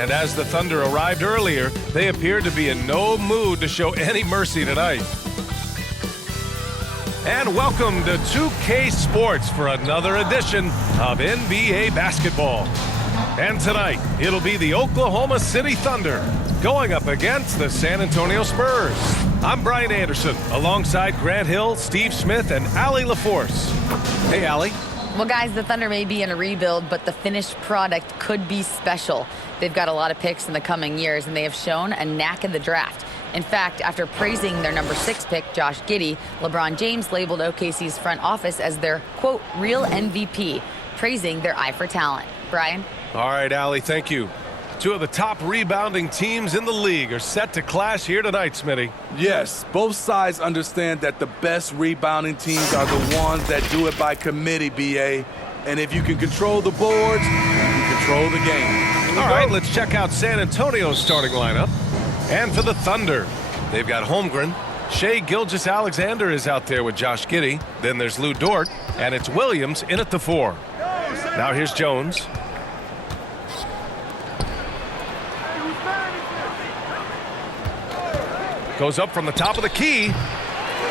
And as the Thunder arrived earlier, they appeared to be in no mood to show any mercy tonight. And welcome to 2K Sports for another edition of NBA basketball. And tonight, it'll be the Oklahoma City Thunder going up against the San Antonio Spurs. I'm Brian Anderson, alongside Grant Hill, Steve Smith, and Allie LaForce. Hey, Allie. Well, guys, the Thunder may be in a rebuild, but the finished product could be special. They've got a lot of picks in the coming years, and they have shown a knack in the draft. In fact, after praising their number 6 pick, Josh Giddey, LeBron James labeled OKC's front office as their, quote, real MVP, praising their eye for talent. Brian? All right, Allie, thank you. Two of the top rebounding teams in the league are set to clash here tonight, Smitty. Yes, both sides understand that the best rebounding teams are the ones that do it by committee, BA. And if you can control the boards, you can control the game. All right, let's check out San Antonio's starting lineup. And for the Thunder, they've got Holmgren. Shai Gilgeous-Alexander is out there with Josh Giddey. Then there's Lou Dort, and it's Williams in at the 4. Now here's Jones. Goes up from the top of the key,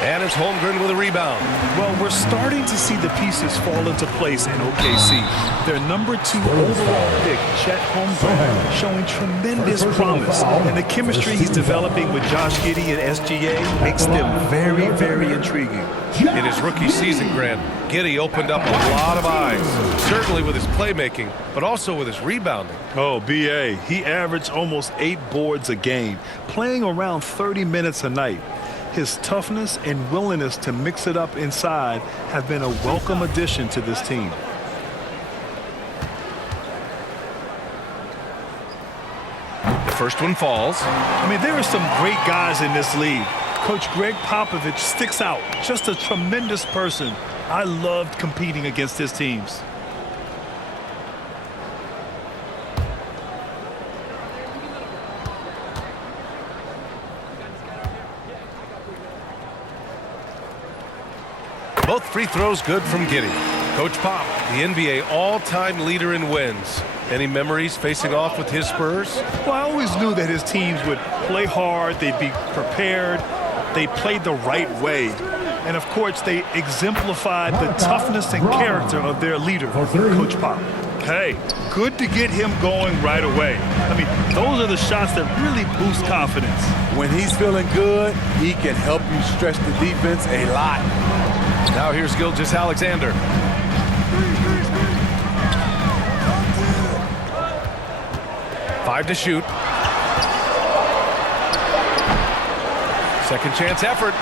and it's Holmgren with a rebound. Well, we're starting to see the pieces fall into place in OKC. Their number 2 overall pick, Chet Holmgren, showing tremendous promise. And the chemistry he's developing with Josh Giddey and SGA makes them very, very intriguing. In his rookie season, Grant, Giddey opened up a lot of eyes, certainly with his playmaking, but also with his rebounding. Oh, BA, he averaged almost 8 boards a game, playing around 30 minutes a night. His toughness and willingness to mix it up inside have been a welcome addition to this team. The first one falls. I mean, there are some great guys in this league. Coach Greg Popovich sticks out. Just a tremendous person. I loved competing against his teams. Both free throws good from Giddey. Coach Pop, the NBA all-time leader in wins. Any memories facing off with his Spurs? Well, I always knew that his teams would play hard, they'd be prepared, they played the right way. And, of course, they exemplified the toughness and character of their leader, Coach Pop. Hey, good to get him going right away. I mean, those are the shots that really boost confidence. When he's feeling good, he can help you stretch the defense a lot. Now here's Gilgeous-Alexander. Five to shoot. Second chance effort.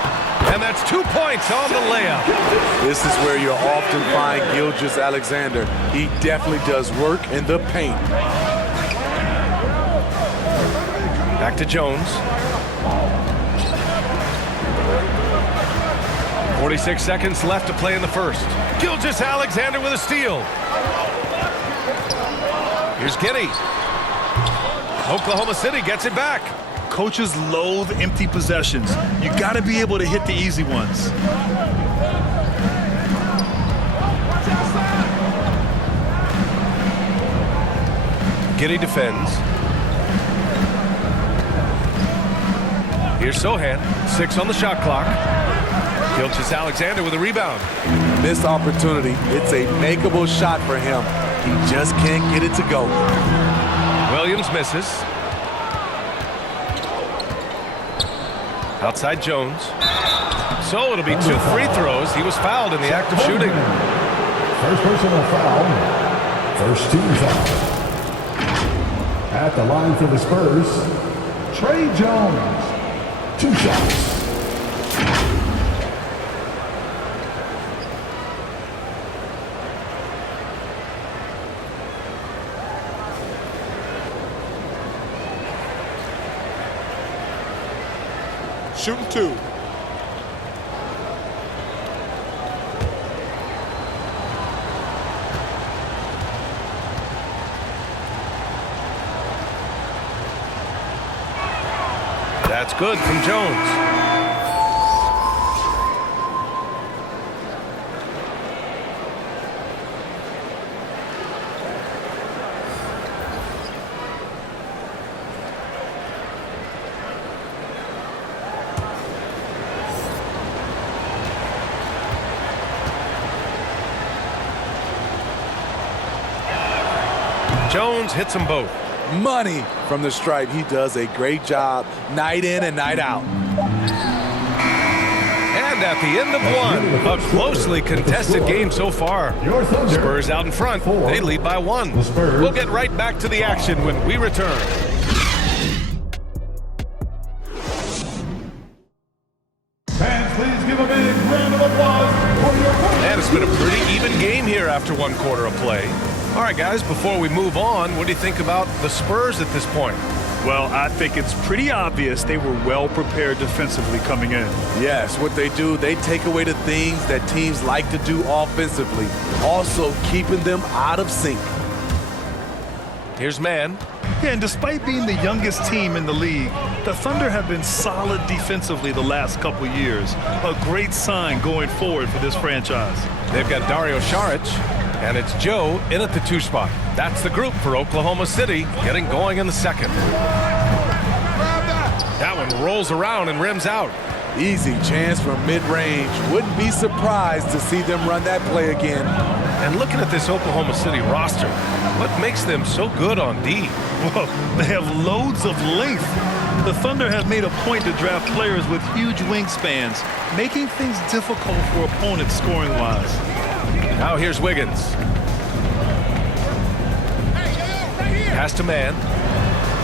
And that's 2 points on the layup. This is where you'll often find Gilgeous-Alexander. He definitely does work in the paint. Back to Jones. 46 seconds left to play in the first. Gilgeous-Alexander with a steal. Here's Giddey. Oklahoma City gets it back. Coaches loathe empty possessions. You got to be able to hit the easy ones. Giddey defends. Here's Sohan. 6 on the shot clock. Gilgeous-Alexander with a rebound. This opportunity, it's a makeable shot for him. He just can't get it to go. Williams misses. Outside Jones. So it'll be 2 free throws. He was fouled in the act of shooting. First personal foul. First team foul. At the line for the Spurs, Trey Jones. 2 shots. Shooting 2. That's good from Jones. Jones hits them both. Money from the stripe. He does a great job night in and night out. And at the end of one, a closely contested game so far. Spurs out in front. They lead by 1. We'll get right back to the action when we return. Fans, please give a big round of applause for your And it's been a pretty even game here after 1 quarter of play. All right, guys, before we move on, what do you think about the Spurs at this point? Well, I think it's pretty obvious they were well prepared defensively coming in. Yes, what they do, they take away the things that teams like to do offensively, also keeping them out of sync. Here's man. Yeah, and despite being the youngest team in the league, the Thunder have been solid defensively the last couple years. A great sign going forward for this franchise. They've got Dario Saric, and it's Joe in at the 2 spot. That's the group for Oklahoma City, getting going in the second. That one rolls around and rims out. Easy chance from mid-range. Wouldn't be surprised to see them run that play again. And looking at this Oklahoma City roster, what makes them so good on D? Well, they have loads of length. The Thunder have made a point to draft players with huge wingspans, making things difficult for opponents scoring-wise. Now here's Wiggins. Pass to man.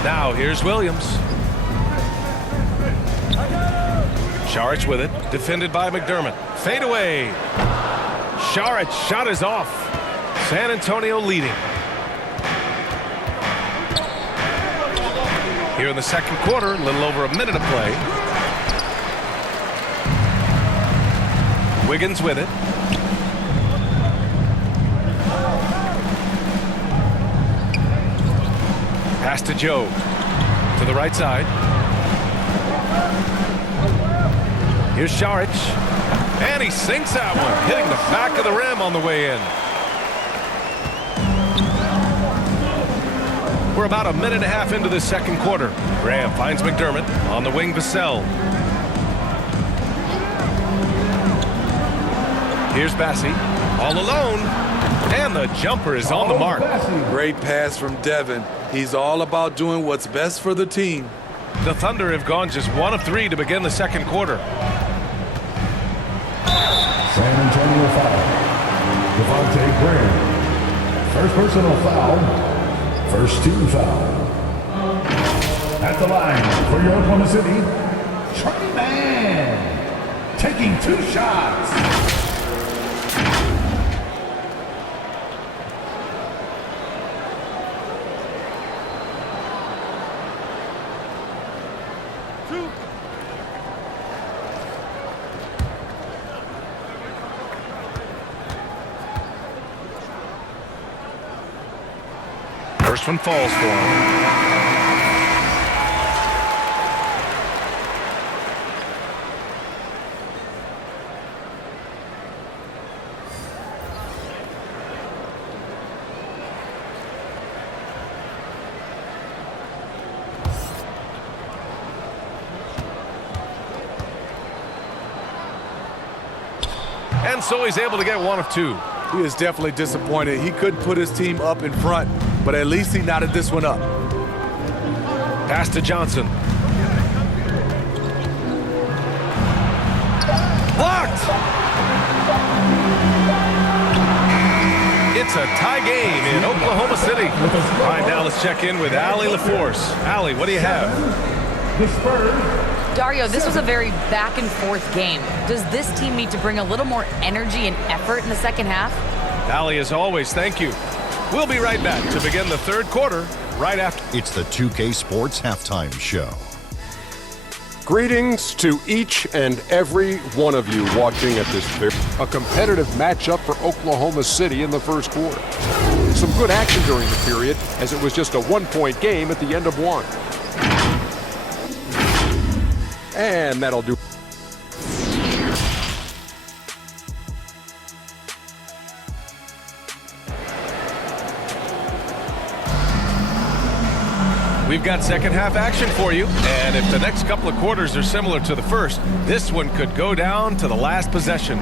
Now here's Williams. Saric with it, defended by McDermott. Fade away. Saric shot is off. San Antonio leading. Here in the second quarter, a little over a minute of play. Wiggins with it. Pass to Joe. To the right side. Here's Saric. And he sinks that one, hitting the back of the rim on the way in. We're about a minute and a half into the second quarter. Graham finds McDermott on the wing. Vassell. Here's Bassi, all alone, and the jumper is on the mark. Great pass from Devin. He's all about doing what's best for the team. The Thunder have gone just 1 of 3 to begin the second quarter. San Antonio foul. Devontae Graham. First personal foul. First team foul. At the line for your Oklahoma City, Trey Mann. Taking 2 shots. First one falls for him. And so he's able to get 1 of 2. He is definitely disappointed. He couldn't put his team up in front, but at least he knotted this one up. Pass to Johnson. Blocked! It's a tie game in Oklahoma City. All right, now let's check in with Allie LaForce. Allie, what do you have? The Spurs. Dario, this was a very back-and-forth game. Does this team need to bring a little more energy and effort in the second half? Allie, as always, thank you. We'll be right back to begin the third quarter right after. It's the 2K Sports Halftime Show. Greetings to each and every one of you watching at this a competitive matchup for Oklahoma City in the first quarter. Some good action during the period, as it was just a 1-point game at the end of one. And that'll do. We've got second half action for you, and if the next couple of quarters are similar to the first, this one could go down to the last possession.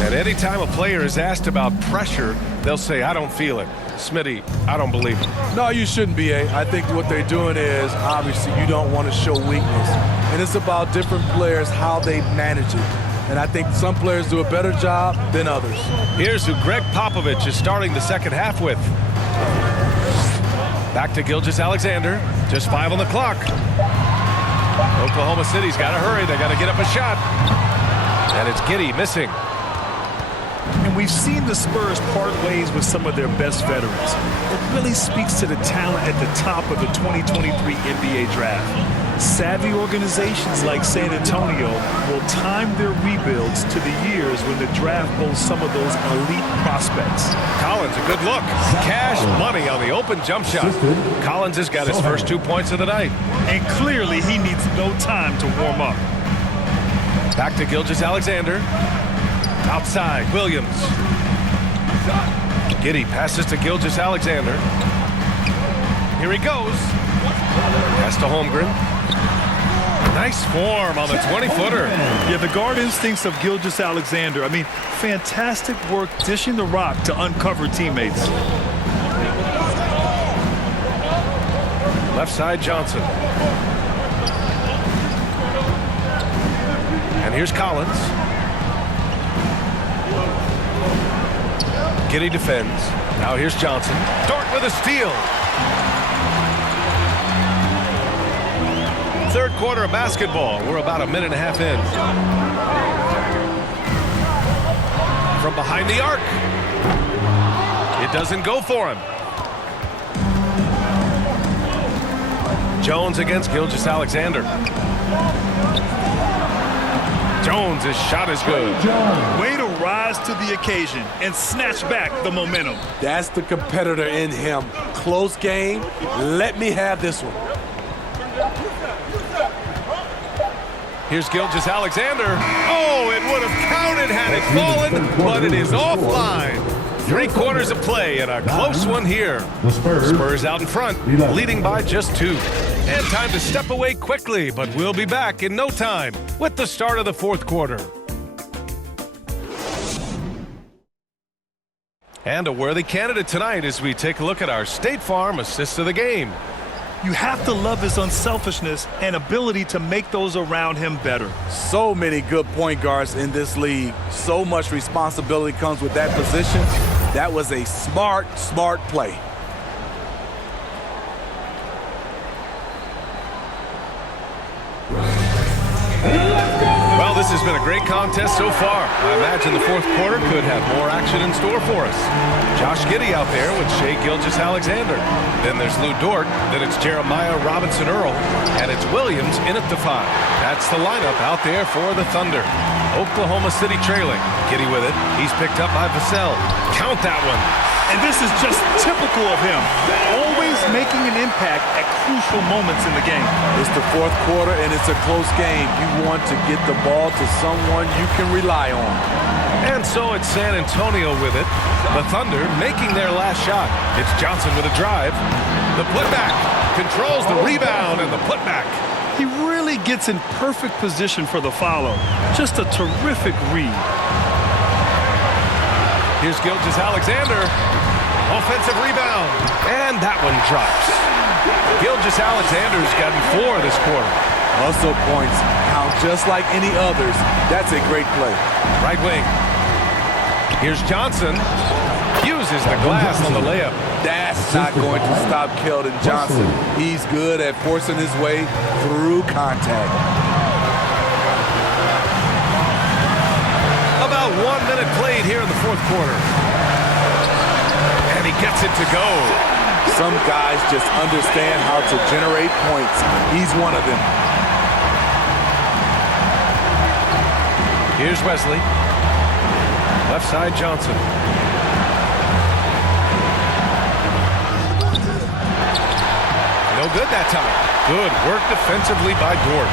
And anytime a player is asked about pressure, they'll say, I don't feel it. Smitty, I don't believe it. No, you shouldn't be, I think what they're doing is, obviously, you don't want to show weakness. And it's about different players, how they manage it. And I think some players do a better job than others. Here's who Greg Popovich is starting the second half with. Back to Gilgeous-Alexander. Just 5 on the clock. Oklahoma City's got to hurry. They got to get up a shot. And it's Giddey missing. And we've seen the Spurs part ways with some of their best veterans. It really speaks to the talent at the top of the 2023 NBA draft. Savvy organizations like San Antonio will time their rebuilds to the years when the draft holds some of those elite prospects. Collins, a good look. Cash money on the open jump shot. Collins has got his first 2 points of the night. And clearly he needs no time to warm up. Back to Gilgeous-Alexander. Outside, Williams. Giddey passes to Gilgeous-Alexander. Here he goes. Pass to Holmgren. Nice form on the 20-footer. Yeah, the guard instincts of Gilgeous-Alexander. I mean, fantastic work dishing the rock to uncover teammates. Left side, Johnson. And here's Collins. Giddey defends. Now here's Johnson. Dort with a steal. Third quarter of basketball. We're about a minute and a half in. From behind the arc. It doesn't go for him. Jones against Gilgeous-Alexander. Jones' shot is good. Way to rise to the occasion and snatch back the momentum. That's the competitor in him. Close game. Let me have this one. Here's Gilgeous-Alexander. Oh, it would have counted had it fallen, but it is offline. 3 quarters of play and a close one here. The Spurs out in front, leading by just 2. And time to step away quickly, but we'll be back in no time with the start of the fourth quarter. And a worthy candidate tonight as we take a look at our State Farm assist of the game. You have to love his unselfishness and ability to make those around him better. So many good point guards in this league. So much responsibility comes with that position. That was a smart play. Well, this has been a great contest so far. I imagine the fourth quarter could have more action in store for us. Josh Giddey out there with Shai Gilgeous-Alexander. Then there's Lou Dort. Then it's Jeremiah Robinson-Earl. And it's Williams in at the 5. That's the lineup out there for the Thunder. Oklahoma City trailing. Giddey with it. He's picked up by Vassell. Count that one. And this is just typical of him. Always making an impact at crucial moments in the game. It's the fourth quarter and it's a close game. You want to get the ball to someone you can rely on. And so it's San Antonio with it. The Thunder making their last shot. It's Johnson with a drive. The putback. Controls the rebound and the putback. He really gets in perfect position for the follow. Just a terrific read. Here's Gilgeous-Alexander. Offensive rebound. And that one drops. Gilgeous-Alexander's gotten 4 this quarter. Also points count just like any others. That's a great play. Right wing. Here's Johnson. Uses the glass on the layup. That's not going to stop Keldon Johnson. He's good at forcing his way through contact. About 1 minute played here in the fourth quarter. And he gets it to go. Some guys just understand how to generate points. He's one of them. Here's Wesley. Left side, Johnson. No good that time. Good work defensively by Dort.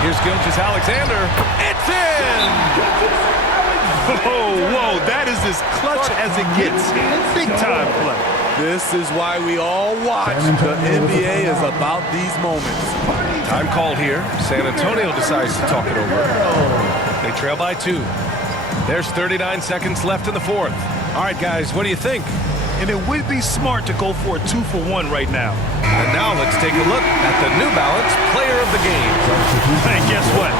Here's Gilgeous-Alexander. It's in! Whoa, that is as clutch as it gets. Big time play. This is why we all watch. The NBA is about these moments. Time called here. San Antonio decides to talk it over. They trail by 2. There's 39 seconds left in the fourth. All right, guys, what do you think? And it would be smart to go for a 2-for-1 right now. And now let's take a look at the New Balance Player of the Game. And guess what?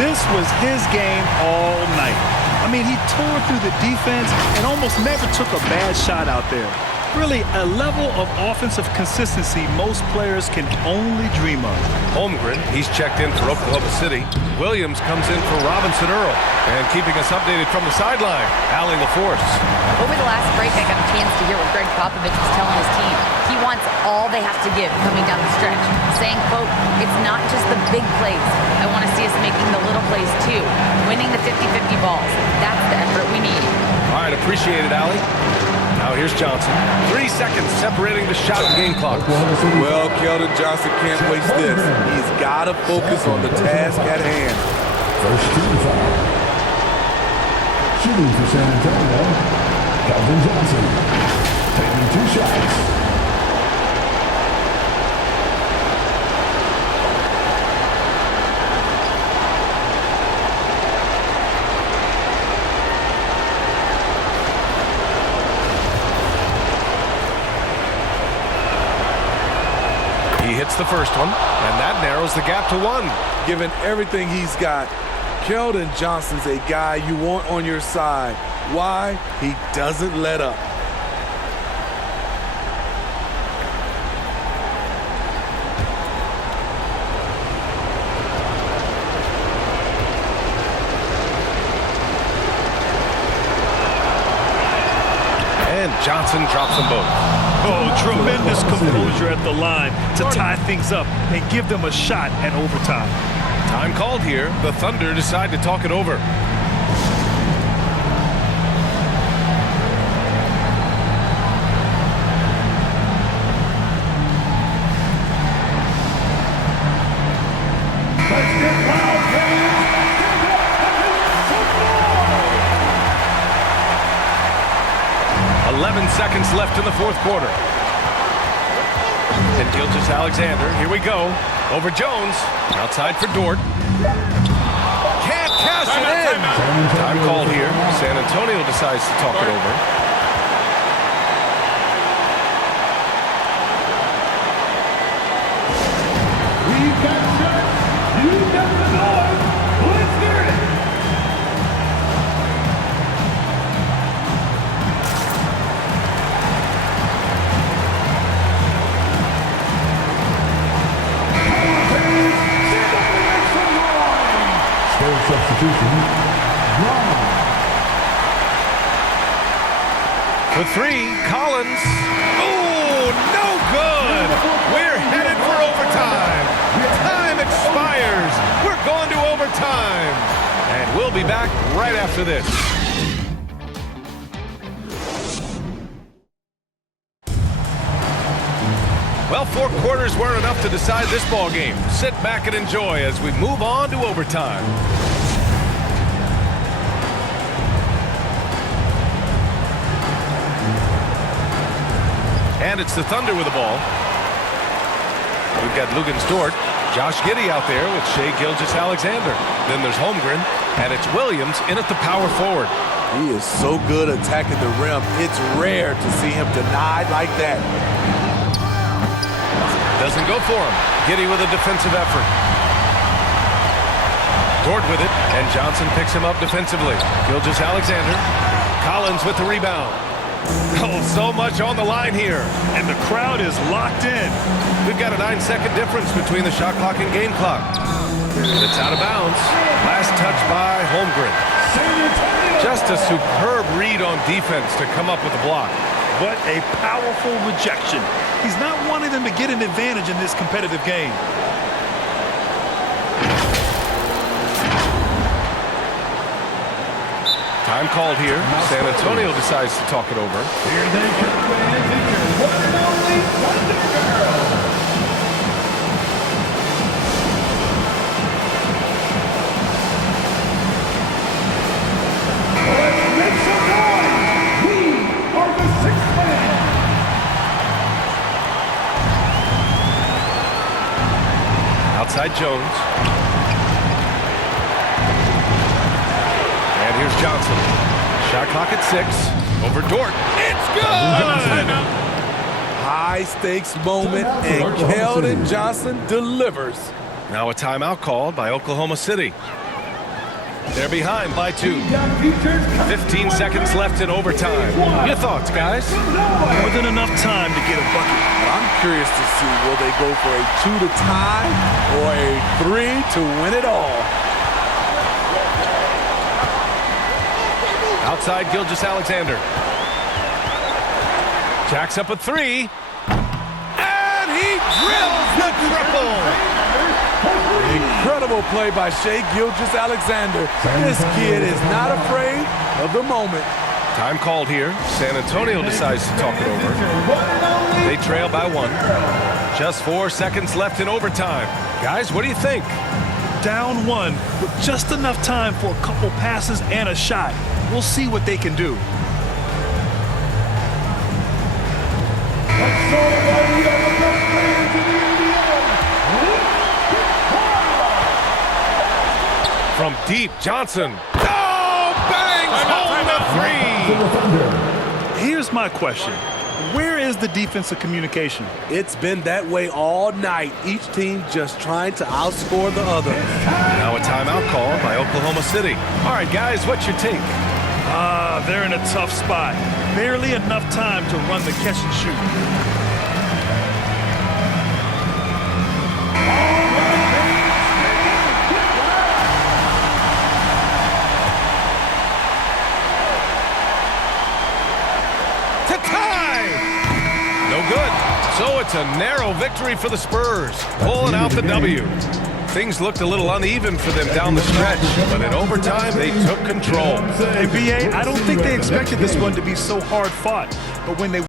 This was his game all night. I mean, he tore through the defense and almost never took a bad shot out there. Really, a level of offensive consistency most players can only dream of. Holmgren, he's checked in for Oklahoma City. Williams comes in for Robinson Earl. And keeping us updated from the sideline, Allie LaForce. Over the last break, I got a chance to hear what Greg Popovich was telling his team. He wants all they have to give coming down the stretch, saying, quote, it's not just the big plays. I want to see us making the little plays too, winning the 50-50 balls. That's the effort we need. All right, appreciate it, Allie. Now here's Johnson. 3 seconds separating the shot and game clock. Well, Keldon Johnson can't waste this. He's got to focus on the task at hand. First team foul. Shooting for San Antonio, Keldon Johnson. Taking 2 shots. He hits the first one, and that narrows the gap to 1. Given everything he's got, Keldon Johnson's a guy you want on your side. Why? He doesn't let up. And Johnson drops them both. Oh, tremendous composure at the line to tie things up and give them a shot at overtime. Time called here. The Thunder decide to talk it over. Let's get loud, fans. 11 seconds left in the fourth quarter. And Gilgeous Alexander, here we go. Over Jones, outside for Dort. Can't cash it in. Time called here. San Antonio decides to talk it over. We've got shirts. You've got the noise. Let's hear it. Substitution. For 3, Collins. Oh, no good. We're headed for overtime. Time expires. We're going to overtime. And we'll be back right after this. Well, 4 quarters weren't enough to decide this ball game. Sit back and enjoy as we move on to overtime. And it's the Thunder with the ball. We've got Luguentz Dort, Josh Giddey out there with Shai Gilgeous-Alexander. Then there's Holmgren, and it's Williams in at the power forward. He is so good attacking the rim. It's rare to see him denied like that. Doesn't go for him. Giddey with a defensive effort. Dort with it, and Johnson picks him up defensively. Gilgeous-Alexander. Collins with the rebound. Oh, so much on the line here. And the crowd is locked in. We've got a 9-second difference between the shot clock and game clock. And it's out of bounds. Last touch by Holmgren. Just a superb read on defense to come up with the block. What a powerful rejection. He's not wanting them to get an advantage in this competitive game. Time called here. San Antonio decides to talk it over. Here they come, and features one and only Thunder Girl. Let's Outside Jones. And here's Johnson. Shot clock at 6. Over Dort. It's good! High-stakes moment, and Keldon Johnson delivers. Now a timeout called by Oklahoma City. They're behind by 2. 15 seconds left in overtime. Your thoughts, guys? More than enough time to get a bucket. But I'm curious to see, will they go for a 2 to tie or a 3 to win it all? Outside Gilgeous-Alexander. Jacks up a 3. And he drills the triple! Incredible play by Shai Gilgeous-Alexander. This kid is not afraid of the moment. Time called here. San Antonio decides to talk it over. They trail by 1. Just 4 seconds left in overtime. Guys, what do you think? Down 1 with just enough time for a couple passes and a shot. We'll see what they can do. From deep, Johnson. Oh, bangs home the 3. Here's my question. Where is the defensive communication? It's been that way all night. Each team just trying to outscore the other. Now a timeout called by Oklahoma City. All right, guys, what's your take? They're in a tough spot. Barely enough time to run the catch and shoot. So it's a narrow victory for the Spurs, pulling out the W. Things looked a little uneven for them down the stretch, but in overtime, they took control. Hey, BA, I don't think they expected this one to be so hard fought, but when they